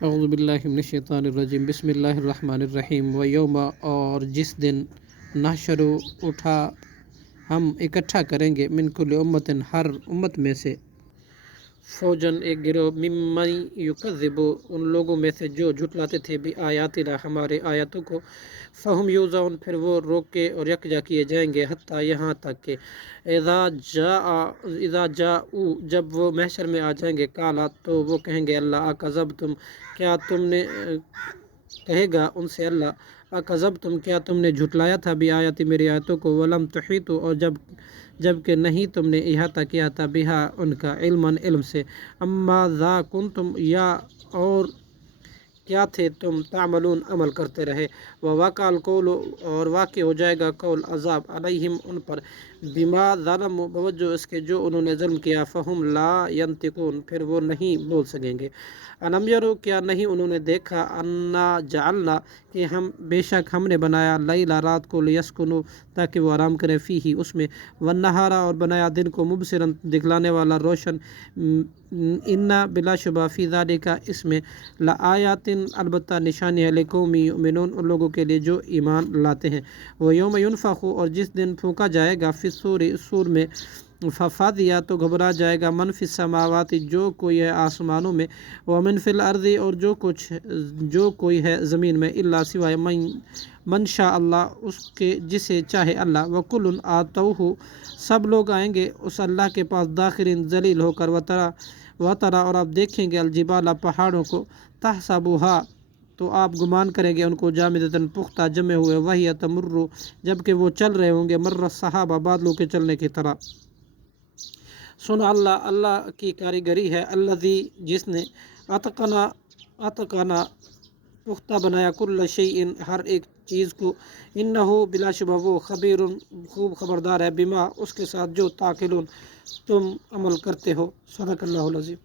اعوذ باللہ من الشیطان الرجیم بسم اللہ الرحمن الرحیم ویوم، اور جس دن نحشر ہم اکٹھا کریں گے من کل امت ہر امت میں سے فوجن ایک گروہ ممن یکذب ان لوگوں میں سے جو جھٹلاتے تھے بھی آیاتنا ہمارے آیاتوں کو فہم یوزعون پھر وہ روک کے اور یکجا کیے جائیں گے حتیٰ یہاں تک کہ اذا جاؤ جب وہ محشر میں آ جائیں گے کالا تو وہ کہیں گے اللہ اکذبتم کیا تم نے کہے گا ان سے اللہ اکذبتم کیا تم نے جھٹلایا تھا بھی آیاتی میری آیتوں کو ولم تحیطوا اور جب کہ نہیں تم نے احاطہ کیا تھا بہا ان کا علم سے اما ذا کنتم یا اور کیا تھے تم تعملون عمل کرتے رہے وواقع القول اور واقع ہو جائے گا قول عذاب علیہم ان پر بما ظلموا بوجہ اس کے جو انہوں نے ظلم کیا فہم لا ینطقون پھر وہ نہیں بول سکیں گے الم یرو کیا نہیں انہوں نے دیکھا انا جعلنا کہ ہم بے شک ہم نے بنایا لیلا رات کو لیسکنو تاکہ وہ آرام کرے فی ہی اس میں والنہارا اور بنایا دن کو مبصرا دکھلانے والا روشن انا بلا شبہ فی ذالک اس میں لآیات البتہ نشانی ہے لقوم یؤمنون ان لوگوں کے لیے جو ایمان لاتے ہیں وہ یوم ینفخ اور جس دن پھونکا جائے گا فی الصور سور میں ففاضیا تو گھبرا جائے گا من فی السماوات جو کوئی ہے آسمانوں میں ومن فی الارض اور جو کوئی ہے زمین میں الا سوائے من شاء اللہ اس کے جسے چاہے اللہ وکل آتوہ سب لوگ آئیں گے اس اللہ کے پاس داخرین ذلیل ہو کر وترا اور آپ دیکھیں گے الجبال پہاڑوں کو تحسبوہا تو آپ گمان کریں گے ان کو جامدتاً پختہ جمے ہوئے وہی تمر جبکہ وہ چل رہے ہوں گے مر الصحابہ بادلوں کے چلنے کی طرح سن اللہ کی کاریگری ہے الذی جس نے اتقنا پختہ بنایا کل شیء ہر ایک چیز کو انہو بلا شبہ وہ خبیر خوب خبردار ہے بما اس کے ساتھ جو تعقلون تم عمل کرتے ہو صدق اللہ العظیم.